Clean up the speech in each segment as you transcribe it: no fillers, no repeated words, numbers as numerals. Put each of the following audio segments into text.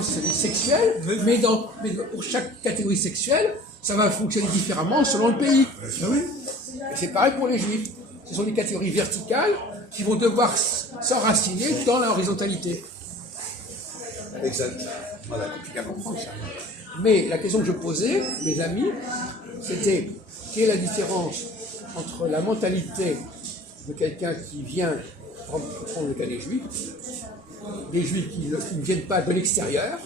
différence sexuelle, mais pour chaque catégorie sexuelle, ça va fonctionner différemment selon le pays. Et c'est pareil pour les juifs. Ce sont des catégories verticales qui vont devoir s'enraciner dans la horizontalité. Exact. Voilà. C'est compliqué à comprendre ça. Mais la question que je posais, mes amis, c'était quelle est la différence entre la mentalité de quelqu'un qui vient, pour prendre le cas des juifs qui ne viennent pas de l'extérieur,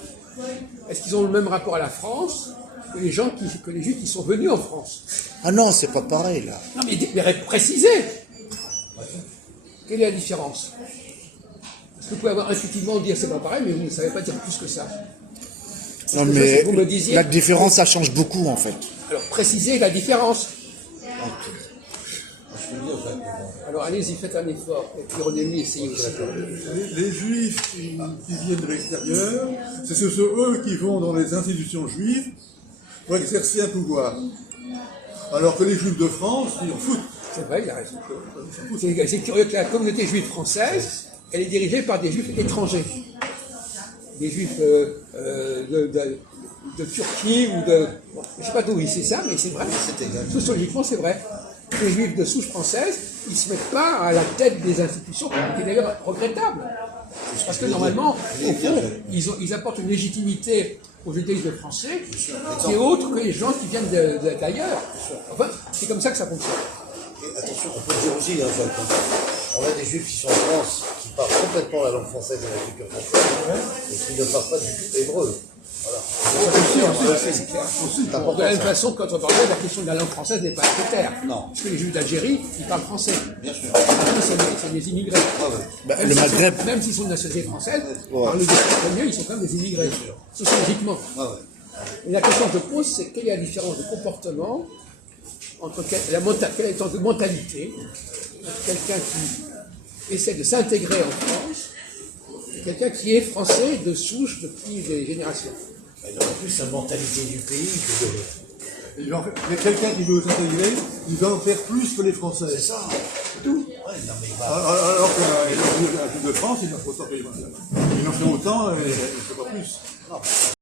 est-ce qu'ils ont le même rapport à la France que les juifs qui sont venus en France? Ah non, c'est pas pareil là. Non mais précisez. Quelle est la différence? Parce que vous pouvez avoir intuitivement dire c'est pas pareil, mais vous ne savez pas dire plus que ça. Non mais vous me disiez, la différence, ça change beaucoup en fait. Alors précisez la différence. Alors allez-y, faites un effort. Et puis René, essayez aussi. Les juifs qui viennent de l'extérieur, c'est ce sont eux qui vont dans les institutions juives pour exercer un pouvoir. Alors que les juifs de France, ils en foutent. C'est vrai, il a raison. C'est curieux que la communauté juive française, elle est dirigée par des juifs étrangers. Des juifs de Turquie ou de... Bon, je ne sais pas d'où c'est ça, mais c'est vrai. Sociologiquement, c'est vrai. Les juifs de souche française, ils ne se mettent pas à la tête des institutions, qui est d'ailleurs regrettable. Parce que normalement, au fond, ils apportent une légitimité aux judaïsmes français qui est autre que les gens qui viennent d'ailleurs. Enfin, c'est comme ça que ça fonctionne. Et attention, on peut dire aussi, on a des juifs qui sont en France, qui parlent complètement la langue française et la culture française, et qui ne parlent pas du tout hébreu. Voilà. C'est clair. De la même façon, quand on parlait, la question de la langue française n'est pas un critère. Non. Parce que les juifs d'Algérie, ils parlent français. Bien sûr. C'est des immigrés. Le Maghreb. Même s'ils sont de nationalité française, par le espagnol, ils sont quand même des immigrés. Sociologiquement. Et la question que je pose, c'est quelle est la différence de comportement entre quelle est la mentalité entre quelqu'un qui essaie de s'intégrer en France et quelqu'un qui est français de souche depuis des générations. Il y a plus la mentalité du pays que de... Il y a quelqu'un qui veut s'intégrer, il va en faire plus que les Français. C'est ça. Tout. Ouais, non, mais Alors que la Juif de France, il en fait autant et il en fait pas plus. Non.